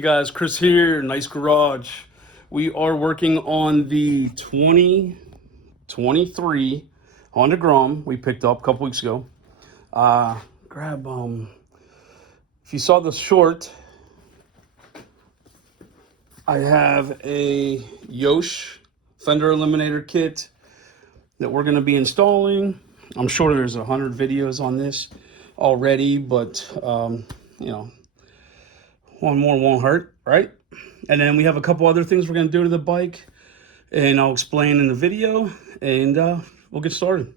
Hey guys, Chris here, Nice Garage. We are working on the 2023 Honda Grom we picked up a couple weeks ago. If you saw the short, I have a Fender Eliminator kit that we're going to be installing. I'm sure there's 100 videos on this already, but you know, one more won't hurt, right? And then we have a couple other things we're going to do to the bike, and I'll explain in the video, and we'll get started.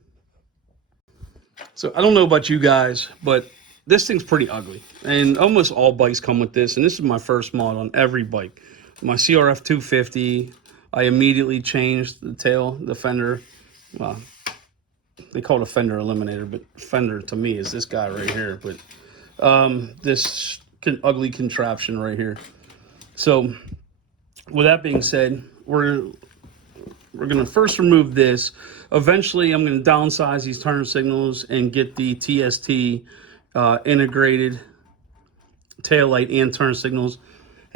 So I don't know about you guys, but this thing's pretty ugly, and almost all bikes come with this, and this is my first mod on every bike. My CRF 250, I immediately changed the tail, the fender. Well, they call it a Fender Eliminator, but Fender to me is this guy right here. But this ugly contraption right here. So with that being said, we're going to first remove this. Eventually, I'm going to downsize these turn signals and get the TST integrated taillight and turn signals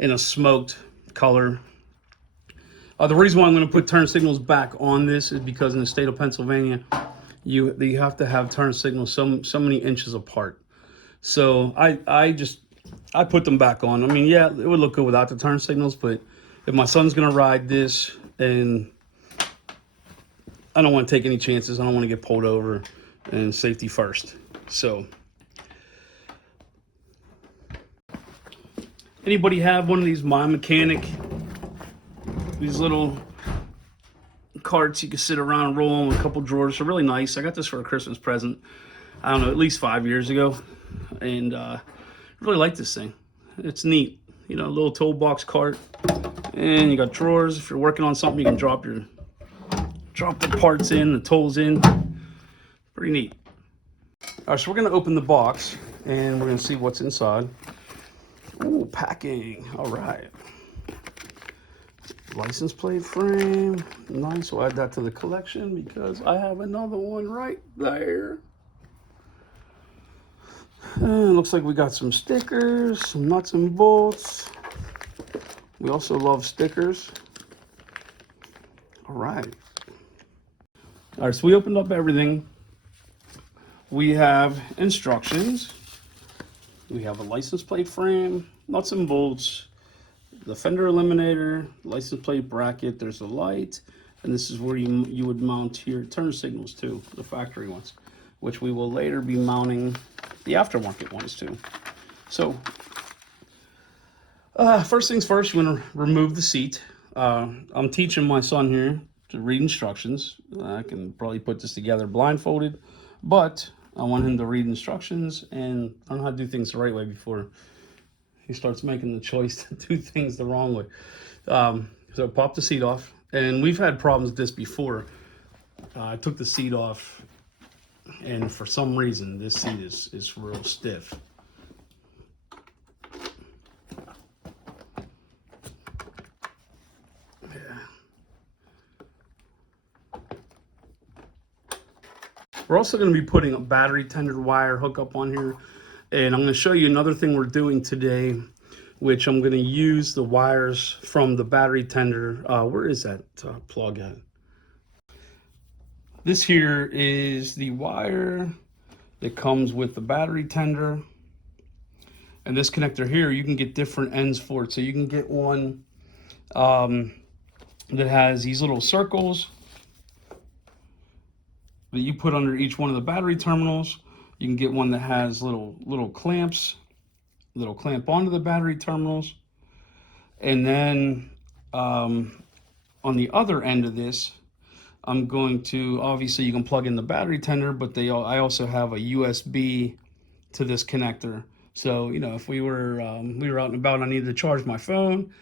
in a smoked color. The reason why I'm going to put turn signals back on this is because in the state of Pennsylvania, you have to have turn signals so many inches apart. So I put them back on. I mean, yeah, it would look good without the turn signals, but if my son's going to ride this, and I don't want to take any chances. I don't want to get pulled over, and safety first. So anybody have one of these My Mechanic, these little carts you can sit around and roll on with a couple drawers? They're really nice. I got this for a Christmas present, I don't know, at least 5 years ago, and I really like this thing. It's neat, you know, a little toolbox cart, and you got drawers. If you're working on something, you can drop the parts in, the tools in. Pretty neat. All right, so we're gonna open the box and we're gonna see what's inside. Ooh, packing. All right. License plate frame. Nice. We'll add that to the collection because I have another one right there. And it looks like we got some stickers, some nuts and bolts. We also love stickers. All right. All right, so we opened up everything. We have instructions. We have a license plate frame, nuts and bolts, the Fender Eliminator, license plate bracket. There's a light, and this is where you would mount your turn signals to, the factory ones, which we will later be mounting the aftermarket ones too. So first things first, you want to remove the seat. I'm teaching my son here to read instructions. I can probably put this together blindfolded, but I want him to read instructions and learn how to do things the right way before he starts making the choice to do things the wrong way. So pop the seat off, and we've had problems with this before. I took the seat off, and for some reason this seat is real stiff. Yeah. We're also going to be putting a battery tender wire hookup on here, and I'm going to show you another thing we're doing today, which I'm going to use the wires from the battery tender. Where is that plug at? This here is the wire that comes with the battery tender. And this connector here, you can get different ends for it. So you can get one that has these little circles that you put under each one of the battery terminals. You can get one that has little clamps, little clamp onto the battery terminals. And then on the other end of this, I'm going to, obviously you can plug in the battery tender, but I also have a USB to this connector. So, you know, if we were out and about and I needed to charge my phone,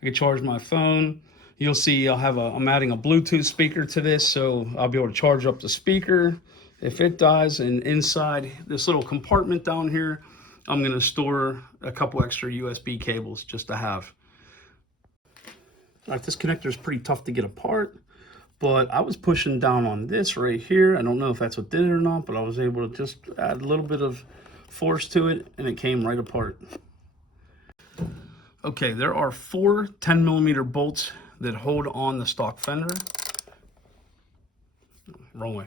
I could charge my phone. You'll see I'm adding a Bluetooth speaker to this, so I'll be able to charge up the speaker if it dies. And inside this little compartment down here, I'm going to store a couple extra USB cables just to have. All right, this connector is pretty tough to get apart, but I was pushing down on this right here. I don't know if that's what did it or not, but I was able to just add a little bit of force to it, and it came right apart. Okay, there are 4 10mm bolts that hold on the stock fender. Wrong way.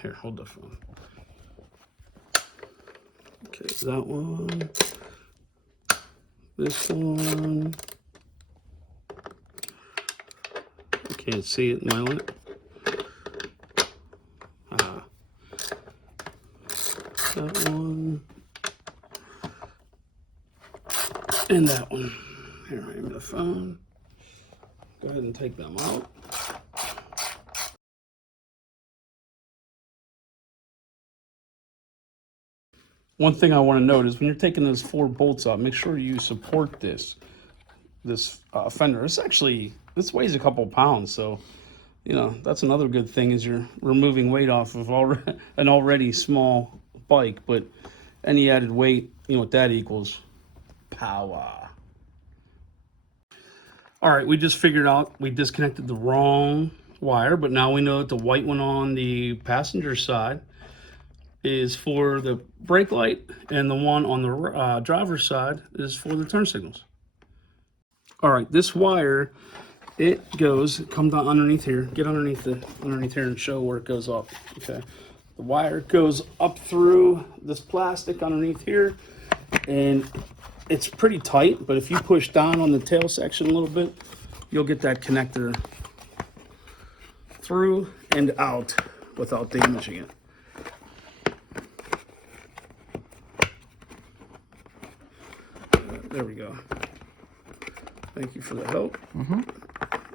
Here, hold the phone. Okay, that one. This one. I can't see it in my light. That one. And that one. Here, I am the phone. Go ahead and take them out. One thing I want to note is when you're taking those 4 bolts out, make sure you support this fender. This weighs a couple pounds, so you know that's another good thing is you're removing weight off of an already small bike, but any added weight, you know what that equals? Power. All right, we just figured out we disconnected the wrong wire, but now we know that the white one on the passenger side is for the brake light, and the one on the driver's side is for the turn signals. All right, this wire, it come down underneath here. Get underneath here and show where it goes up. Okay, the wire goes up through this plastic underneath here, and it's pretty tight. But if you push down on the tail section a little bit, you'll get that connector through and out without damaging it. There we go. Thank you for the help.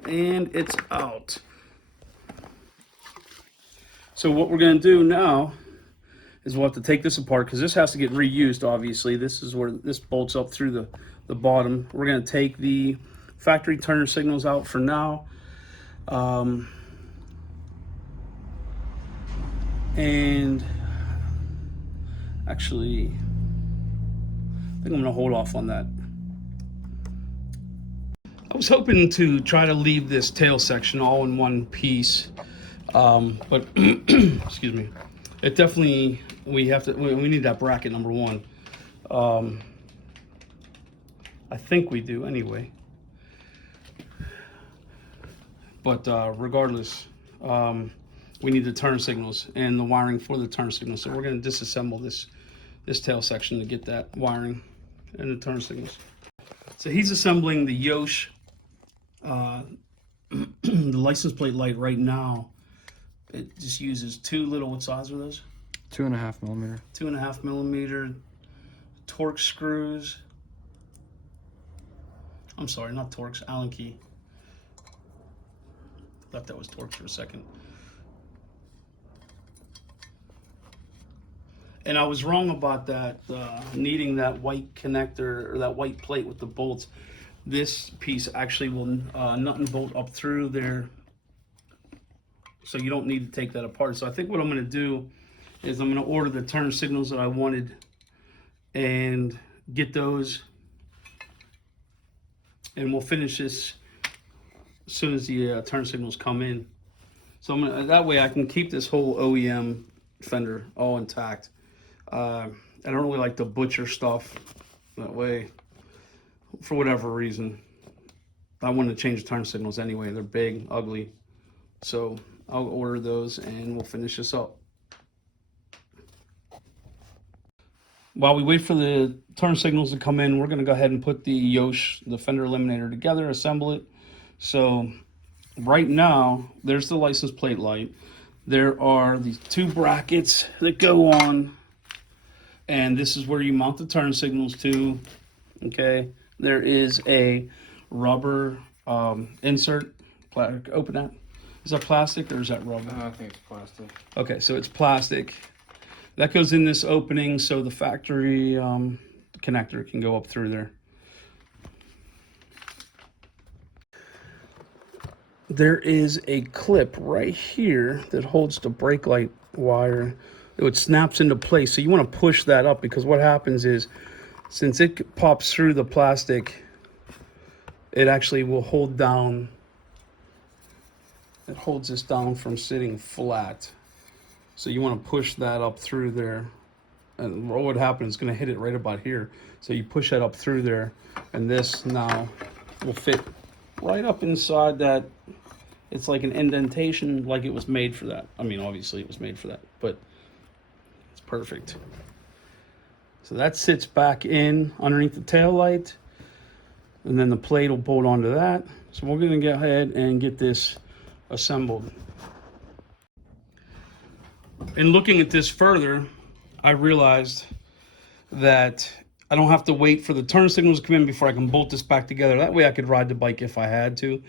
And it's out. So what we're going to do now is we'll have to take this apart because this has to get reused, obviously. This is where this bolts up through the bottom. We're going to take the factory turner signals out for now. And actually, I think I'm going to hold off on that. I was hoping to try to leave this tail section all in one piece, but excuse me, it definitely, we need that bracket, number one. I think we do anyway, but regardless, we need the turn signals and the wiring for the turn signals. So we're going to disassemble this tail section to get that wiring and the turn signals. So he's assembling the Yosh, the license plate light right now. It just uses 2 little, what size are those? 2.5mm. 2.5mm Torx screws. I'm sorry, not Torx, Allen key. Thought that was Torx for a second. And I was wrong about that, needing that white connector or that white plate with the bolts. This piece actually will nut and bolt up through there, so you don't need to take that apart. So I think what I'm going to do is I'm going to order the turn signals that I wanted and get those, and we'll finish this as soon as the turn signals come in. So that way I can keep this whole OEM fender all intact. I don't really like to butcher stuff that way. For whatever reason, I want to change the turn signals anyway. They're big, ugly. So I'll order those and we'll finish this up. While we wait for the turn signals to come in, we're going to go ahead and put the Yosh, the Fender Eliminator together, assemble it. So right now, there's the license plate light. There are these 2 brackets that go on, and this is where you mount the turn signals to. Okay, there is a rubber insert. Open that. Is that plastic or is that rubber? I think it's plastic. Okay, so it's plastic. That goes in this opening so the factory connector can go up through there. There is a clip right here that holds the brake light wire. It snaps into place, so you want to push that up, because what happens is, since it pops through the plastic, it actually will hold down, it holds this down from sitting flat. So you want to push that up through there. And what would happen is going to hit it right about here. So you push that up through there, and this now will fit right up inside that. It's like an indentation, like it was made for that. I mean, obviously it was made for that, but it's perfect. So that sits back in underneath the tail light, and then the plate will bolt onto that. So we're gonna go ahead and get this assembled. In looking at this further, I realized that I don't have to wait for the turn signals to come in before I can bolt this back together. That way I could ride the bike if I had to,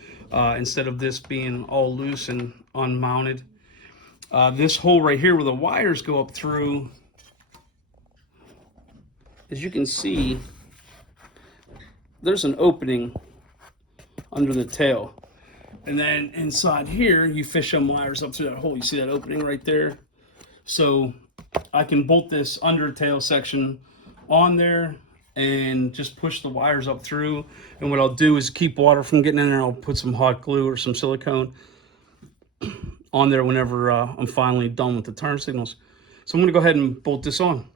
instead of this being all loose and unmounted. This hole right here where the wires go up through, as you can see, there's an opening under the tail. And then inside here, you fish some wires up through that hole. You see that opening right there? So I can bolt this under tail section on there and just push the wires up through. And what I'll do is keep water from getting in there. I'll put some hot glue or some silicone on there whenever I'm finally done with the turn signals. So I'm going to go ahead and bolt this on.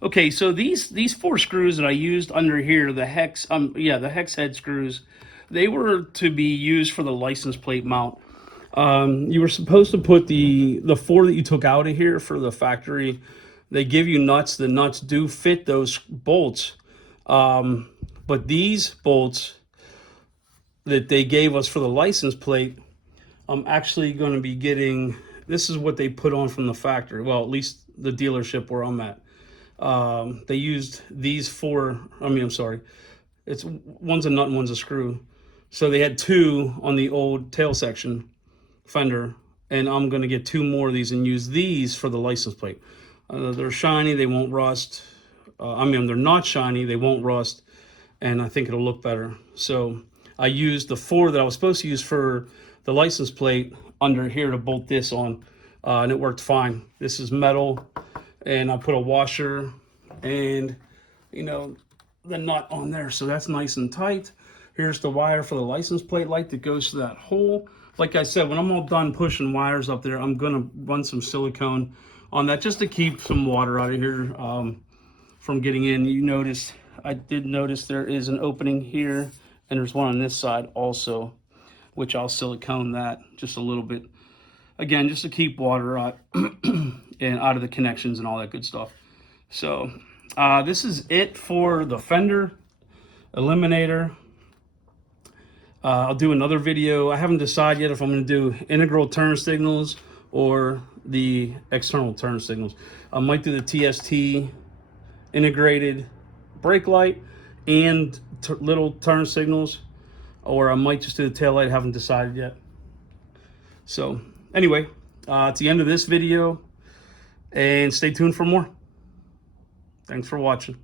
Okay, so these 4 screws that I used under here, the hex head screws, they were to be used for the license plate mount. You were supposed to put the 4 that you took out of here for the factory. They give you nuts. The nuts do fit those bolts, but these bolts that they gave us for the license plate, I'm actually going to be getting. This is what they put on from the factory. Well, at least the dealership where I'm at. They used these 4. I'm sorry. It's one's a nut and one's a screw. So they had 2 on the old tail section Fender, and I'm going to get 2 more of these and use these for the license plate. They're shiny, they won't rust. They're not shiny, they won't rust, and I think it'll look better. So I used the 4 that I was supposed to use for the license plate under here to bolt this on, and it worked fine. This is metal, and I put a washer and, the nut on there, so that's nice and tight. Here's the wire for the license plate light that goes to that hole. Like I said, when I'm all done pushing wires up there, I'm gonna run some silicone on that just to keep some water out of here from getting in. I did notice there is an opening here, and there's one on this side also, which I'll silicone that just a little bit. Again, just to keep water out and out of the connections and all that good stuff. So this is it for the Fender Eliminator. I'll do another video. I haven't decided yet if I'm going to do integral turn signals or the external turn signals. I might do the TST integrated brake light and little turn signals, or I might just do the tail light. I haven't decided yet. So anyway, it's the end of this video, and stay tuned for more. Thanks for watching.